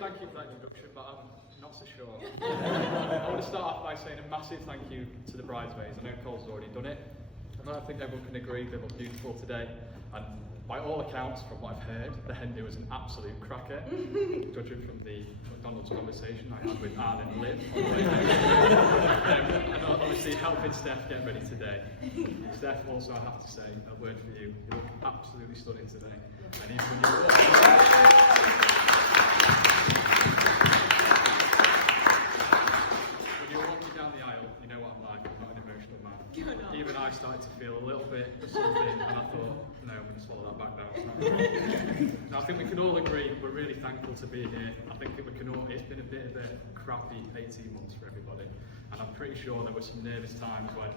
thank you for that introduction, but I'm not so sure. I want to start off by saying a massive thank you to the bridesmaids. I know Cole's already done it, and I think everyone can agree they look beautiful today. And by all accounts, from what I've heard, the hen do was an absolute cracker, judging from the McDonald's conversation I had with Anne and Liv on the way home. And obviously helping Steph get ready today. Steph, also I have to say a word for you. You look absolutely stunning today. And even when you're walking down the aisle, you know what I'm like. I'm not an emotional man. Even I started to feel a little bit of something, and I thought, no, I'm going to swallow that back now. It's not right. Now, I think we can all agree we're really thankful to be here. I think that we can all. It's been a bit of a crappy 18 months for everybody, and I'm pretty sure there were some nervous times when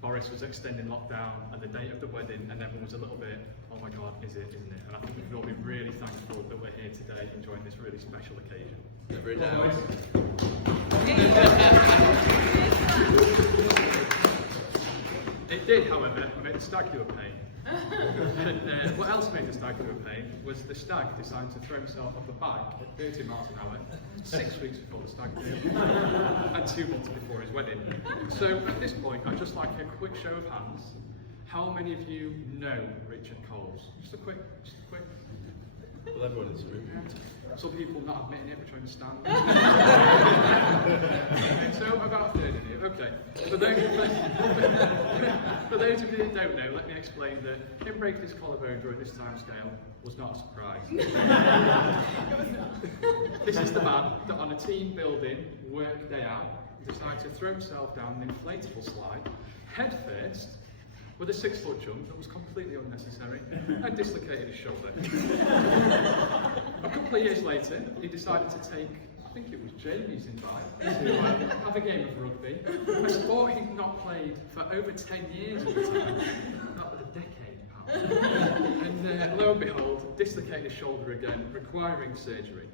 Boris was extending lockdown and the date of the wedding, and everyone was a little bit, oh my God, is it, isn't it? And I think we can all be really thankful that we're here today enjoying this really special occasion. Never a doubt. It did, however, make the stag do a pain. And what else made the stag do a pain was the stag decided to throw himself off a bike at 30 miles an hour 6 weeks before the stag do and 2 months before his wedding. So at this point, I'd just like a quick show of hands. How many of you know Richard Coles? Just a quick. Well, everyone in this room. Some people not admitting it, which I understand. So about a third of you. Okay. For those of you that don't know, let me explain that him breaking his collarbone during this time scale was not a surprise. This is the man that on a team building, work day out, decided to throw himself down an inflatable slide, head first, with a 6-foot jump that was completely unnecessary, and dislocated his shoulder. A couple of years later, he decided to take, I think it was Jamie's invite, to have a game of rugby, a sport he'd not played for over 10 years at the time, not but a decade, pal. And lo and behold, dislocated his shoulder again, requiring surgery.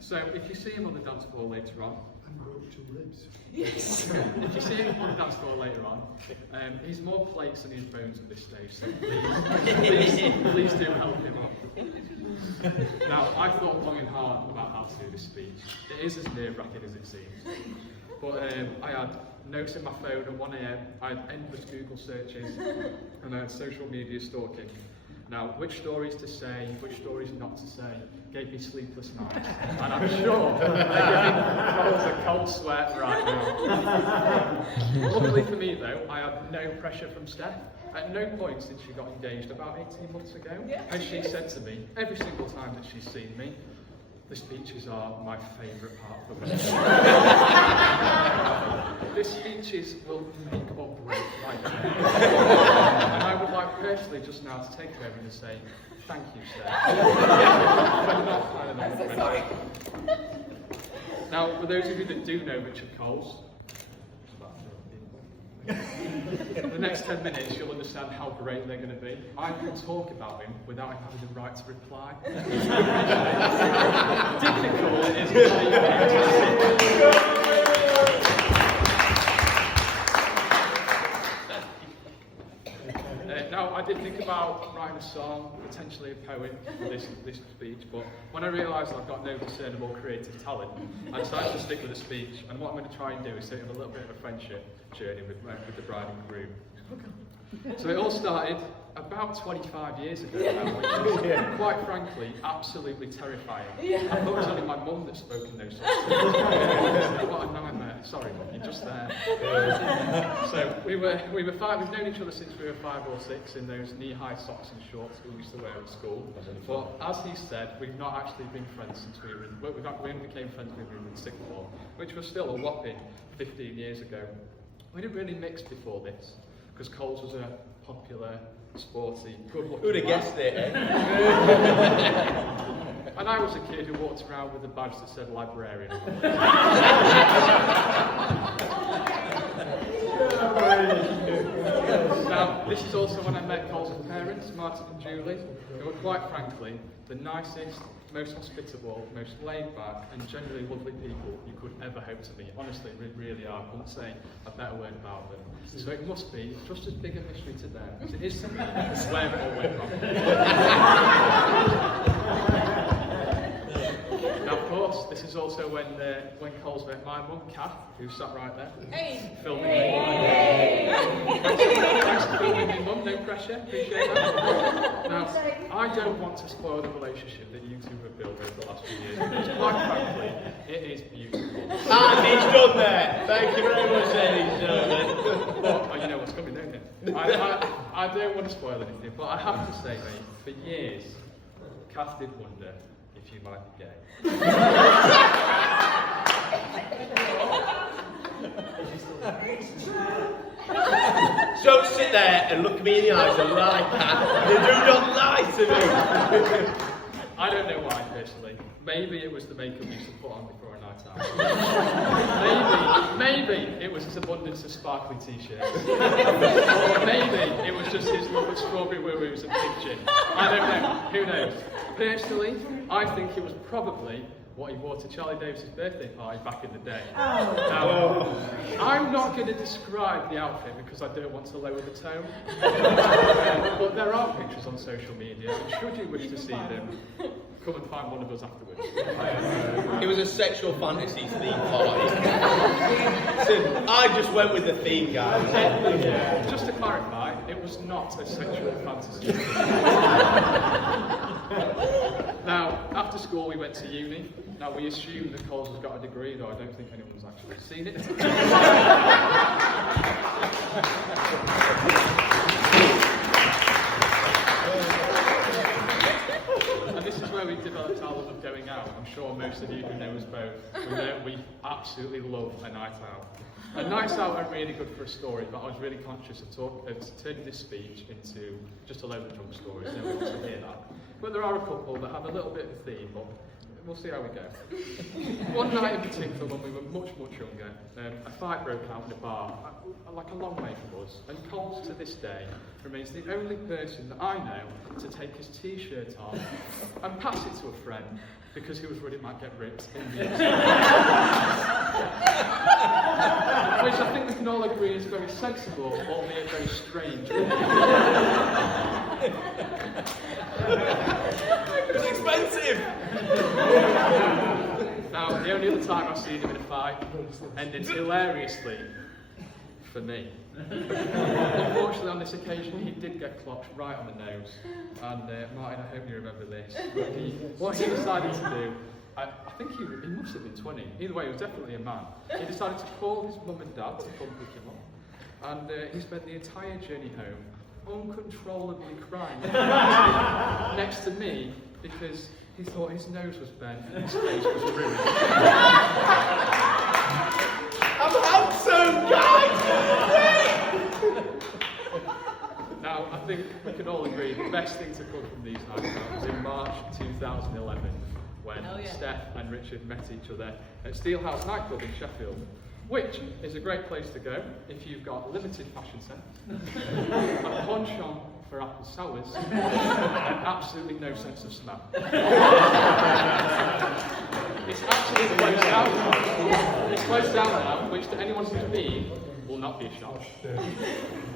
So if you see him on the dance floor later on, yes. If you see him on the dance floor later on, he's more plates than his bones at this stage, so please do help him out. Now, I thought long and hard about how to do this speech. It is as nerve-wracking as it seems. But I had notes in my phone at 1 AM, I had endless Google searches, and I had social media stalking. Now, which stories to say, which stories not to say, gave me sleepless nights. And I'm sure they're giving Coles a cold sweat right now. Luckily for me though, I had no pressure from Steph. At no point since she got engaged about 18 months ago has she said to me, every single time that she's seen me, the speeches are my favourite part of the wedding. The speeches will make or break my day. And I would like personally just now to take it over and say, thank you, Steph. For not planning on the wedding. Now, for those of you that do know Richard Coles, the next 10 minutes you'll understand how great they're going to be. I can talk about him without him having the right to reply. Difficult it is. Now, I did think about writing a song, potentially a poem for this speech, but when I realised I've got no discernible creative talent, I decided to stick with a speech, and what I'm going to try and do is take a little bit of a friendship journey with the bride and groom. So it all started about 25 years ago now, which was, quite frankly, absolutely terrifying. I thought it was only my mum that spoke in those sorts of things. What a nightmare. Sorry, Mum, you're just there. So we've known each other since we were 5 or 6 in those knee-high socks and shorts we used to wear at school. But as he said, we've not actually been friends since we only became friends when we were in 6th form, which was still a whopping 15 years ago. We didn't really mix before this, because Coles was a popular, sporty, good-looking Who'd have guessed it, eh? And I was a kid who walked around with a badge that said librarian. Now, this is also when I met Coles' parents, Martin and Julie, who were quite frankly the nicest, most hospitable, most laid-back and generally lovely people you could ever hope to meet. Honestly, they really are. I couldn't say a better word about them. So it must be just as big a mystery to them as it is to me where it all went wrong. Now, this is also when Cole's met my mum, Kath, who sat right there, Hey. filming me. Thanks for filming me, mum, no pressure, appreciate that. Now, I don't want to spoil the relationship that you two have built over the last few years, because quite frankly, it is beautiful. And he's done there. Thank you very much, Eddie. But you know what's coming, don't you? I don't want to spoil anything, but I have to say, mate, for years, Kath did wonder if you might be gay. Don't sit there and look me in the eyes and lie, Kat. You do not lie to me. I don't know why, personally. Maybe it was the makeup you used to put on before a night out. maybe it was his abundance of sparkly t-shirts. Or maybe it was just his love of strawberry woo-woos and pink gin. I don't know. Who knows? Personally, I think it was probably what he wore to Charlie Davis's birthday party back in the day. Now, I'm not going to describe the outfit because I don't want to lower the tone. But there are pictures on social media, and should you wish to see them, come and find one of us afterwards. It was a sexual fantasy theme party. So I just went with the theme, guys. Just to clarify, it was not a sexual fantasy. Now, after school we went to uni. Now we assumed that Coles has got a degree, though I don't think anyone's actually seen it. And this is where we developed our love of going out. I'm sure most of you who know us both, we absolutely love a night out. And nights out are really good for a story, but I was really conscious of turning this speech into just a load of drunk stories. No one wants to hear that. But there are a couple that have a little bit of a theme, but we'll see how we go. One night in particular, when we were much, much younger, a fight broke out in a bar, like a long way from us, and Coles to this day remains the only person that I know to take his t-shirt off and pass it to a friend because he was worried it might get ripped in the which I think we can all agree is very sensible, albeit very strange. It's expensive. Now, the only other time I've seen him in a fight ended hilariously for me. Unfortunately, on this occasion, he did get clocked right on the nose. And Martin, I hope you remember this. What he decided to do, I think he must have been 20. Either way, he was definitely a man. He decided to call his mum and dad to come pick him up. And he spent the entire journey home uncontrollably crying next to me because he thought his nose was bent and his face was ruined. I'm handsome, guys! Now, I think we can all agree the best thing to come from these nights out was in March 2011 when Steph and Richard met each other at Steelhouse nightclub in Sheffield, which is a great place to go if you've got limited fashion sense, a penchant for apple sours, and absolutely no sense of smell. It's actually closed down now. It's closed down now, which to anyone who's been will not be a shock.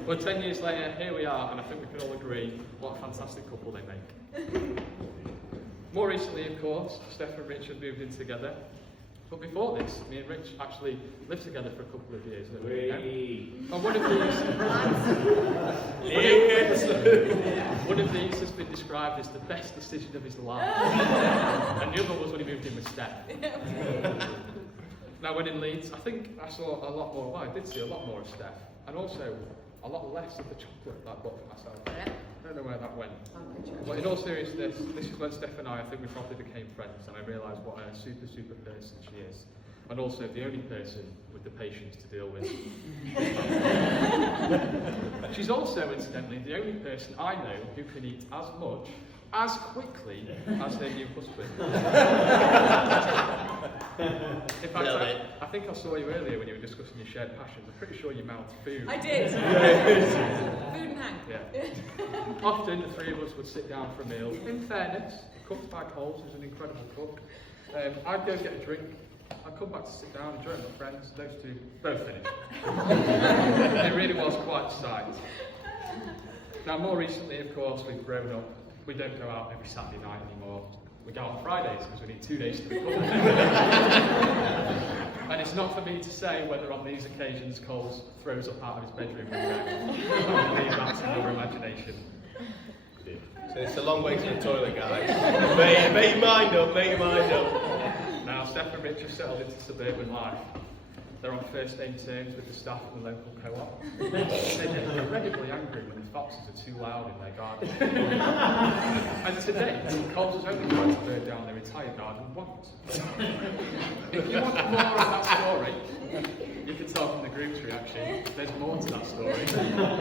But 10 years later, here we are, and I think we can all agree what a fantastic couple they make. More recently, of course, Steph and Richard moved in together. But before this, me and Rich actually lived together for a couple of years. And one of these has been described as the best decision of his life. And the other was when he moved in with Steph. Now, when in Leeds, I think I saw a lot more, well, I did see a lot more of Steph. And also, a lot less of the chocolate that I bought for myself. I don't know where that went. But in all seriousness, this is when Steph and I think we probably became friends, and I realised what a super, super person she is. And also the only person with the patience to deal with. She's also, incidentally, the only person I know who can eat as much, as quickly, as their new husband. In fact, I think I saw you earlier when you were discussing your shared passions. I'm pretty sure you mouthed food. I did. Food and hang. Yeah. Often the three of us would sit down for a meal. In fairness, cooked by Coles, who's an incredible cook. I'd go get a drink. I'd come back to sit down, enjoy my friends. Those two both finished. It really was quite a sight. Now, more recently, of course, we've grown up. We don't go out every Saturday night anymore. we go on Fridays because we need 2 days to recover. And it's not for me to say whether on these occasions Coles throws up out of his bedroom window. I believe that's in your imagination. So it's a long way to the toilet, guys. Make your mind up, make your mind up. Now, Steph and Rich have settled into suburban life. They're on first name terms with the staff of the local co-op. They get incredibly angry when the foxes are too loud in their garden. And to date, Coles has only tried to burn down their entire garden once. If you want more of that story, you can tell from the group's reaction. There's more to that story.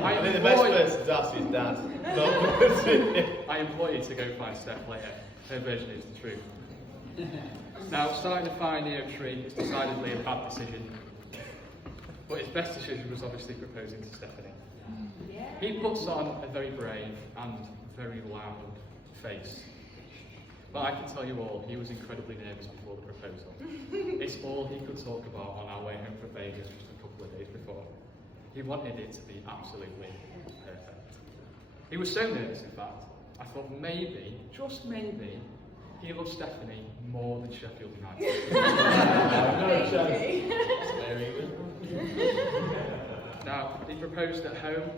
I think the best person to ask is Dad. I implore you to go find Steph later. Her version is the truth. Now, starting to find the oak tree is decidedly a bad decision. But his best decision was obviously proposing to Stephanie. He puts on a very brave and very loud face. But I can tell you all, he was incredibly nervous before the proposal. It's all he could talk about on our way home from Vegas just a couple of days before. He wanted it to be absolutely perfect. He was so nervous, in fact, I thought maybe, just maybe, he loves Stephanie more than Sheffield United. Now, he proposed at home,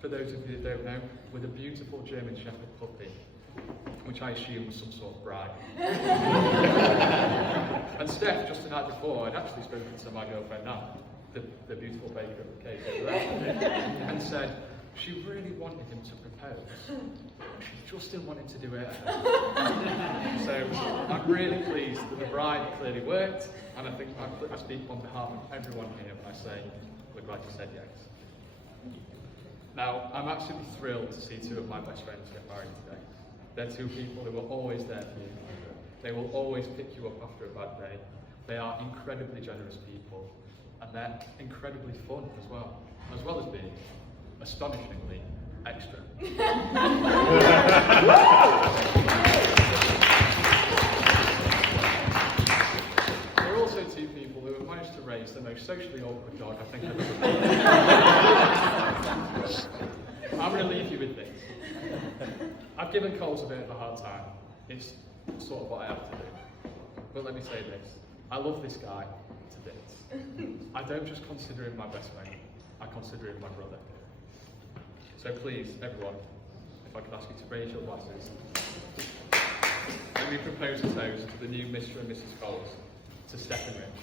for those of you that don't know, with a beautiful German Shepherd puppy, which I assume was some sort of bride. And Steph, just the night before, had actually spoken to my girlfriend now, the beautiful baker of the cake over there, and said she really wanted him to propose. She just didn't want him to do it at home. So I'm really pleased that the bride clearly worked, and I think I speak on behalf of everyone here when I say we're glad you said yes. Now, I'm absolutely thrilled to see two of my best friends get married today. They're two people who are always there for you. They will always pick you up after a bad day. They are incredibly generous people, and they're incredibly fun as well as being astonishingly extra. They're also two people who have managed to raise the most socially awkward dog I think I've ever seen. I'm going to leave you with this. I've given Coles a bit of a hard time. It's sort of what I have to do. But let me say this. I love this guy to bits. I don't just consider him my best friend. I consider him my brother. So please, everyone, if I could ask you to raise your glasses. Let me propose a toast to the new Mr. and Mrs. Coles, to Steph and Rich.